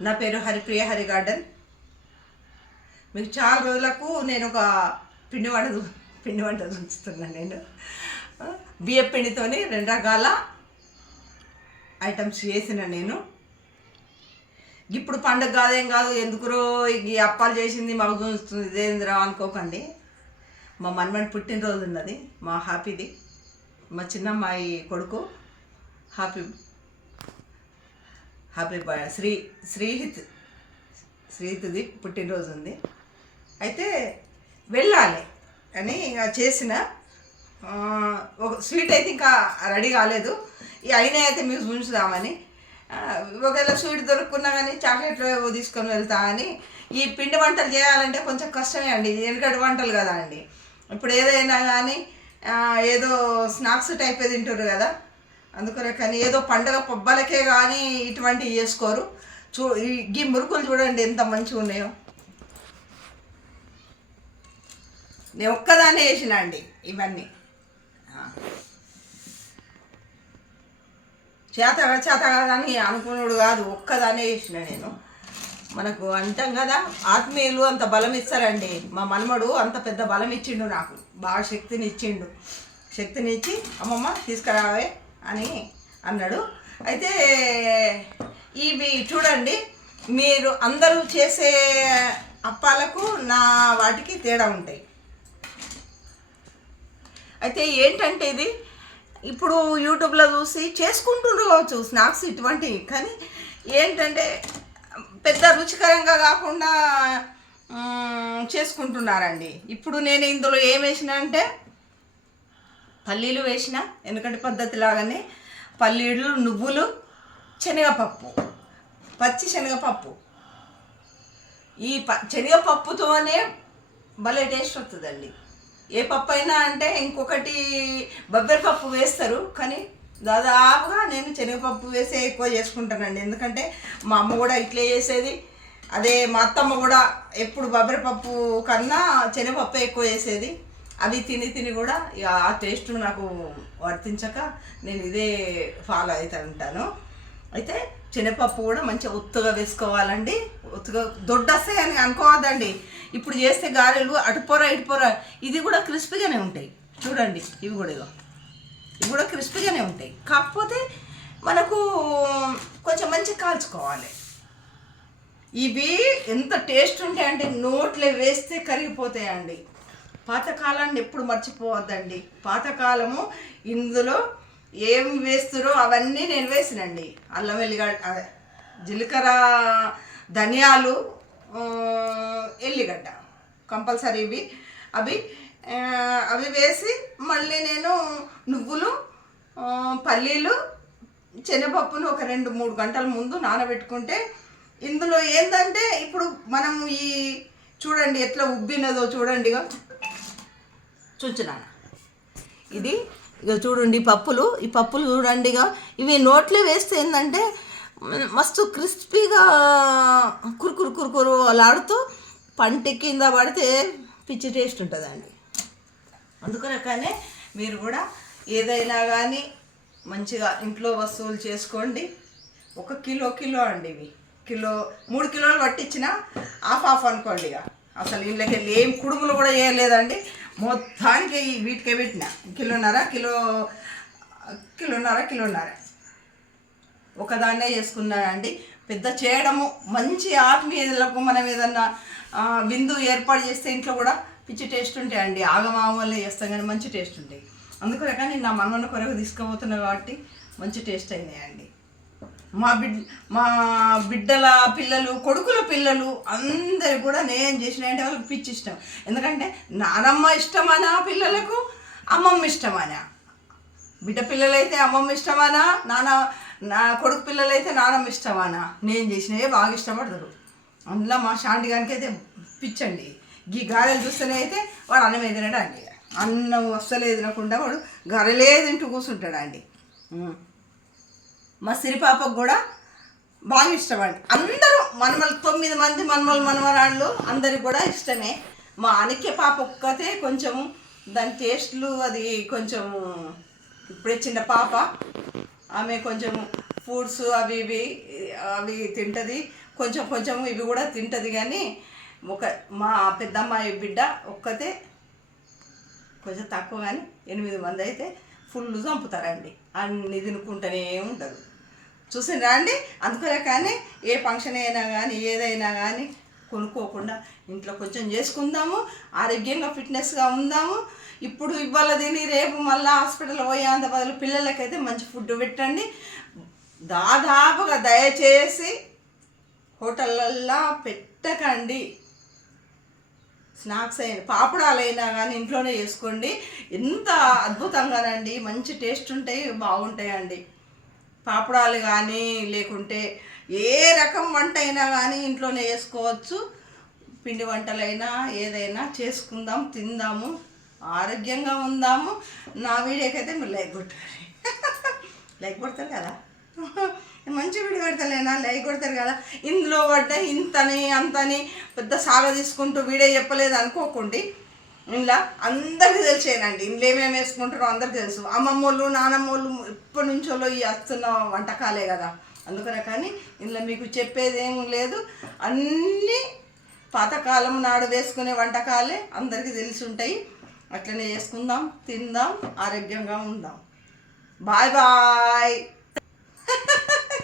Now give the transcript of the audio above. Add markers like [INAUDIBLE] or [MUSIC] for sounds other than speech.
నా పేరు హరిప్రియ హరి గార్డెన్ మీకు చాలా రోజులకు నేను ఒక పిండి వంట పిండి వంట ఉంచుతున్నాను నేను. బియ్య పిండితోని రెండు రకాల ఐటమ్స్ చేసిన నేను. ఇప్పుడు పండుగ కాదేం కాదు ఎందుకురో ఈ అప్పాలు చేసింది మాకు చూస్తుంది ఇదేందిరా అనుకోకండి. మా మన్మని పుట్టినరోజు ఉన్నది మా హ్యాపీది. మా చిన్నమ్మాయి కొడుకు హ్యాపీ హ్యాపీ శ్రీ శ్రీహిత్ శ్రీహిత్ది పుట్టినరోజు ఉంది అయితే వెళ్ళాలి అని ఇక చేసిన ఒక స్వీట్ అయితే ఇంకా రెడీ కాలేదు. అయినా అయితే మీకు ఉంచుదామని. ఒకవేళ స్వీట్ దొరుకున్నా కానీ చాక్లెట్లు ఏవో తీసుకొని వెళ్తా అని. ఈ పిండి వంటలు చేయాలంటే కొంచెం కష్టమే అండి. ఎందుకంటే వంటలు కదా అండి. ఇప్పుడు ఏదైనా కానీ ఏదో స్నాక్స్ టైప్ తింటారు కదా. అందుకనే కానీ ఏదో పండగ పబ్బలకే కానీ ఇటువంటివి చేసుకోరు. చూ ఈ గీ మురుకులు చూడండి ఎంత మంచిగా ఉన్నాయో. నేను ఒక్కదాన్నే చేసిన అండి ఇవన్నీ. చేత చేత కాదని అనుకున్నాడు కాదు ఒక్కదానే చేసిన నేను. మనకు అంటాం కదా ఆత్మీయులు అంత బలం ఇస్తారండి. మా మనమడు అంత పెద్ద బలం ఇచ్చిండు నాకు. బాగా శక్తిని ఇచ్చిండు శక్తిని ఇచ్చి అమ్మమ్మ తీసుకురావే. అని అన్నాడు. అయితే ఇవి చూడండి మీరు అందరూ చేసే అప్పాలకు నా వాటికి తేడా ఉంటాయి. అయితే ఏంటంటే ఇది ఇప్పుడు యూట్యూబ్లో చూసి చేసుకుంటుండ్రు కావచ్చు స్నాక్స్ ఇటువంటివి కానీ ఏంటంటే పెద్ద రుచికరంగా కాకుండా చేసుకుంటున్నారండి. ఇప్పుడు నేను ఇందులో ఏం వేసిన అంటే పల్లీలు వేసిన ఎందుకంటే పద్ధతి లాగానే. పల్లీలు నువ్వులు శనగపప్పు. పచ్చి శనగపప్పు. ఈ ప శనగపప్పుతోనే భలే టేస్ట్ వస్తుందండి ఏ పప్పు అయినా అంటే ఇంకొకటి బొబ్బరి పప్పు వేస్తారు కానీ దాదాపుగా నేను శనగపప్పు వేసే ఎక్కువ చేసుకుంటానండి. ఎందుకంటే మా అమ్మ కూడా ఇట్లే చేసేది. అదే మా అత్తమ్మ కూడా ఎప్పుడు బొబ్బరి పప్పు కన్నా శనగపప్పు ఎక్కువ చేసేది. అవి తిని తిని కూడా ఇక ఆ టేస్ట్ నాకు వర్తించక నేను ఇదే ఫాలో అవుతూ ఉంటాను. అయితే శనగపప్పు కూడా మంచిగా ఒత్తుగా వేసుకోవాలండి. ఒత్తుగా దొడ్డస్తాయి అని అనుకోవద్దండి. ఇప్పుడు చేస్తే గారెలు అటుపోర ఇటుపొర ఇది కూడా క్రిస్పీగానే ఉంటాయి. చూడండి ఇవి కూడా ఇదో ఇవి కూడా క్రిస్పీగానే ఉంటాయి. కాకపోతే మనకు కొంచెం మంచిగా కాల్చుకోవాలి. ఇవి ఎంత టేస్ట్ ఉంటాయంటే నోట్లో వేస్తే కరిగిపోతాయండి. పాతకాలాన్ని ఎప్పుడు మర్చిపోవద్దండి. పాతకాలము ఇందులో ఏం వేస్తురో అవన్నీ నేను వేసినండి. అల్లం వెల్లిగడ్డ జీలకర్ర ధనియాలు ఎల్లిగడ్డ కంపల్సరీ ఇవి. అవి అవి వేసి మళ్ళీ నేను నువ్వులు పల్లీలు శనగపప్పును ఒక రెండు మూడు గంటల ముందు నానబెట్టుకుంటే ఇందులో ఏంటంటే ఇప్పుడు మనం ఈ చూడండి ఎట్లా ఉబ్బినదో చూడండి. చూచినాను ఇది ఇక చూడండి పప్పులు. ఈ పప్పులు చూడండి ఇక ఇవి నోట్లో వేస్తే ఏంటంటే మస్తు క్రిస్పీగా కురుకురు కురుకురు లాడుతూ పంట కింద పడితే పిచ్చి టేస్ట్ ఉంటుందండి. అందుకనే మీరు కూడా ఏదైనా కానీ మంచిగా ఇంట్లో వస్తువులు చేసుకోండి. ఒక కిలో కిలో అండి ఇవి. కిలో మూడు కిలోలు పట్టించిన హాఫ్ హాఫ్ అనుకోండి ఇక అసలు వీళ్ళకి ఏం కుడుములు కూడా చేయలేదండి మొత్తానికి వీటికే పెట్టిన. కిలోన్నర కిలో కిలోన్నర కిలోన్నర. ఒకదాన్నే చేసుకున్నానండి పెద్ద చేయడము మంచి ఆత్మీయులకు మనం ఏదన్నా విందు ఏర్పాటు చేస్తే ఇంట్లో కూడా పిచ్చి టేస్ట్ ఉంటాయండి వల్ల చేస్తాం కానీ మంచి టేస్ట్ ఉంటాయి. అందుకనే కానీ నా మనవన్న కొరకు తీసుకుపోతున్నా కాబట్టి మంచి టేస్ట్ అయినాయండి మా బిడ్ మా బిడ్డల పిల్లలు కొడుకుల పిల్లలు అందరు కూడా నేను చేసిన అంటే వాళ్ళకి పిచ్చి ఇష్టం. ఎందుకంటే నానమ్మ ఇష్టమనా పిల్లలకు అమ్మమ్మ ఇష్టమనా? బిడ్డ పిల్లలైతే అమ్మమ్మ ఇష్టమానా? నాన్న నా కొడుకు పిల్లలైతే నానమ్మ ఇష్టమానా? నేను చేసినవే బాగా ఇష్టపడతారు. అందులో మా షాంటి గారికి అయితే పిచ్చండి. గీ గారెలు చూస్తేనే అయితే వాడు అన్నం ఎదినాడు అండి. అన్నం అస్సలు తినకుండా వాడు గారెలే తింటూ కూర్చుంటాడు అండి? మా సిరి పాపకు కూడా బాగా ఇష్టం అండి. అందరూ మనమల్ తొమ్మిది మంది మనమల్ మనమరాళ్ళు అందరికి కూడా ఇష్టమే. మా అనికే పాప ఒక్కతే కొంచెం దాని టేస్ట్లు అది కొంచెం ఇప్పుడే చిన్న పాప. ఆమె కొంచెం ఫ్రూట్స్ అవి ఇవి అవి తింటుంది. కొంచెం కొంచెం ఇవి కూడా తింటుంది కానీ ఒక మా పెద్దమ్మాయి బిడ్డ ఒక్కతే కొంచెం తక్కువ కానీ ఎనిమిది మంది అయితే ఫుల్ చంపుతారండి. అన్ని తినుకుంటూనే ఉంటారు. చూసిండ్రా అండి? అందుకనే కానీ ఏ ఫంక్షన్ అయినా కానీ ఏదైనా కానీ కొనుక్కోకుండా ఇంట్లో కొంచెం చేసుకుందాము ఆరోగ్యంగా ఫిట్నెస్గా ఉందాము. ఇప్పుడు ఇవాళ తిని రేపు మళ్ళీ హాస్పిటల్ పోయే అంత బదులు పిల్లలకైతే మంచి ఫుడ్ పెట్టండి. దాదాపుగా దయచేసి హోటళ్ళల్లో పెట్టకండి. స్నాక్స్ అయిన పాపడాలైనా కానీ ఇంట్లోనే చేసుకోండి. ఎంత అద్భుతంగానండి మంచి టేస్ట్ ఉంటాయి బాగుంటాయండి. పాపడాలు కానీ లేకుంటే ఏ రకం వంట అయినా కానీ ఇంట్లోనే చేసుకోవచ్చు పిండి వంటలైనా ఏదైనా చేసుకుందాం తిందాము ఆరోగ్యంగా ఉందాము. నా వీడియోకైతే మీరు లైక్ కొట్టారు [LAUGHS] లైక్ కొడతారు కదా? [LAUGHS] మంచి వీడియో పెడతలేనా లైక్ కొడతారు కదా? ఇందులో పడ్డ ఇంతని అంతని పెద్ద సాగ తీసుకుంటూ వీడియో చెప్పలేదు అనుకోకండి. ఇంట్లో అందరికీ తెలిసేనండి. ఇంట్లో ఏమేమి వేసుకుంటారో అందరికీ తెలుసు. అమ్మమ్మోళ్ళు నానమ్మోళ్ళు ఇప్పటి నుంచో ఈ వస్తున్న వంటకాలే కదా. అందుకనే కానీ ఇందులో మీకు చెప్పేది ఏం లేదు. అన్నీ పాతకాలం నాడు వేసుకునే వంటకాలే అందరికీ తెలిసి ఉంటాయి. అట్లనే చేసుకుందాం తిందాం ఆరోగ్యంగా ఉందాం. Bye bye. [LAUGHS]